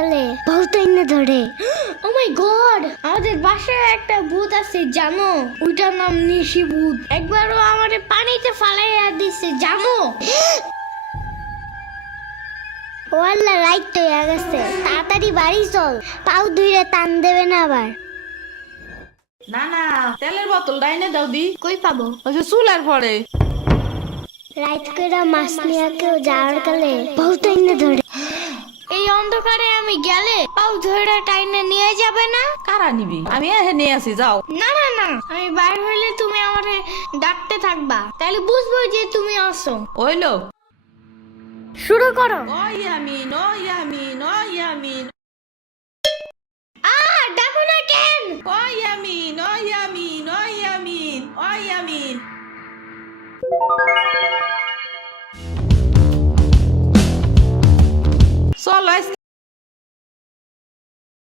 কালে ভূত এনে ধরে। ও মাই গড, আমাদের বাসায় একটা ভূত আছে জানো, ওইটার নাম নিশি ভূত। একবারও আমারে পানিতে ফালাইয়া দিছে জানো। ও আল্লাহ, রাইট তো হয়ে গেছে, তাড়াতাড়ি বাড়ি চল, পাও ধুইরে টান দেবে না আবার। না না, তেলের বোতল ডাইনে দাও দি। কই পাবো? ওই যে চুলার পরে। রাইট কইরা মাছ নিয়ে কেউ যাওয়ার কালে ভূত এনে ধরে। এই অন্ধকারে আমি গেলে পাও ধরে টাইনে নিয়ে যাবে না? কারা নিবি? আমি এহে নিয়ে আসি, যাও। না না না, আমি বাইর হইলে তুমি আমারে ডাকতে থাকবা, তাহলে বুঝবো যে তুমি আসো। ওইলো শুরু করো। ও ইয়ামিন, ও ইয়ামিন, ও ইয়ামিন, ডাকো না কেন? ও ইয়ামিন, ও ইয়ামিন, ও ইয়ামিন, ও ইয়ামিন। চলো